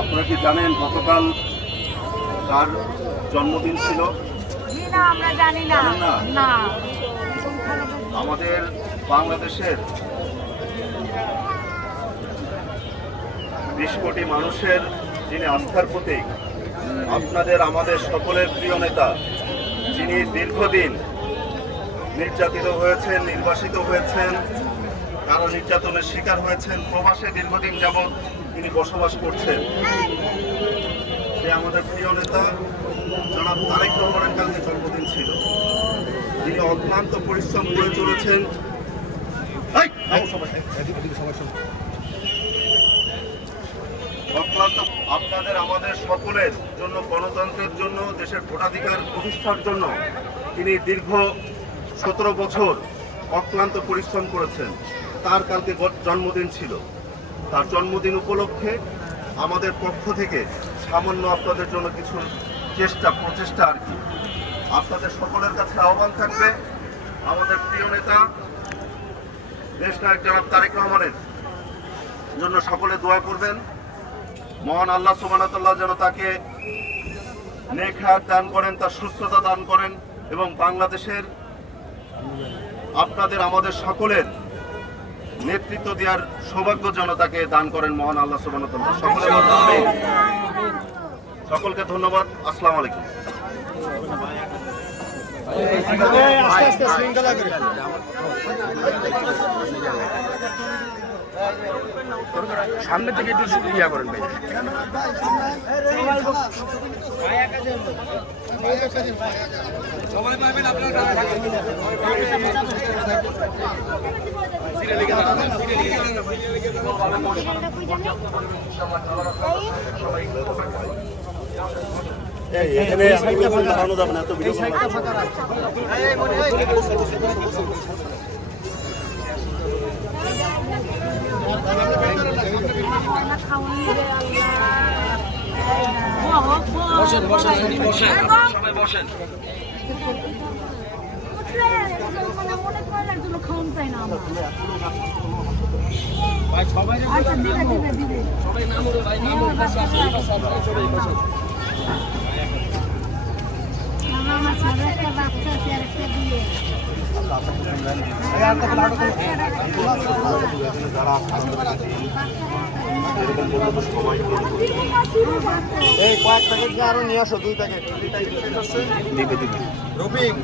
আপনারা কি জানেন গতকাল তার জন্মদিন ছিল? আমাদের বাংলাদেশের বিশ কোটি মানুষের যিনি আস্থার প্রতীক আপনাদের আমাদের সকলের প্রিয় নেতা যিনি দীর্ঘদিন নির্যাতিত হয়েছেন নির্বাসিত হয়েছেন কারও নির্যাতনের শিকার হয়েছেন প্রবাসে দীর্ঘদিন যাবৎ তিনি বসবাস করছেন। সে আমাদের প্রিয় নেতা, জনাব তারেক রহমানের কালকে জন্মদিন ছিল। তিনি অক্লান্ত পরিশ্রম করে চলেছেন। অক্লান্ত, আপনাদের, আমাদের সকলের জন্য, গণতন্ত্রের জন্য, দেশের ভোটাধিকার প্রতিষ্ঠার জন্য তিনি দীর্ঘ সতেরো বছর অক্লান্ত পরিশ্রম করেছেন। তার কালকে জন্মদিন ছিল। তার জন্মদিন উপলক্ষে আমাদের পক্ষ থেকে সামান্য আপনাদের জন্য কিছু চেষ্টা, প্রচেষ্টা আর কি। আপনাদের সকলের কাছে আহ্বান থাকবে। আমাদের প্রিয় নেতা দেশ নায়ক জনাব তারেক রহমানের জন্য সকলে দোয়া করবেন। মহান আল্লাহ সুবানাতাল্লাহ যেন তাকে হায়াত দান করেন, তার সুস্থতা দান করেন এবং বাংলাদেশের আপনাদের, আমাদের সকলের নেতৃত্ব দেওয়ার সৌভাগ্য যেন তাকে দান করেন মহান আল্লাহ সকলে সকলকে ধন্যবাদ। আসসালাম আলাইকুম। সামনে থেকে একটু ইয়া করেন ভাই। এখানে দাঁড়ানো যাবে না এত ভিডিও আমার দিবে দিবে দিবে। আমার আমার ছোট একটা বাচ্চা আছে আর একটা এই কয়েক প্যাকেট আরও নিয়ে আসো দুই প্যাকেট দিবে দিবে। রফিক।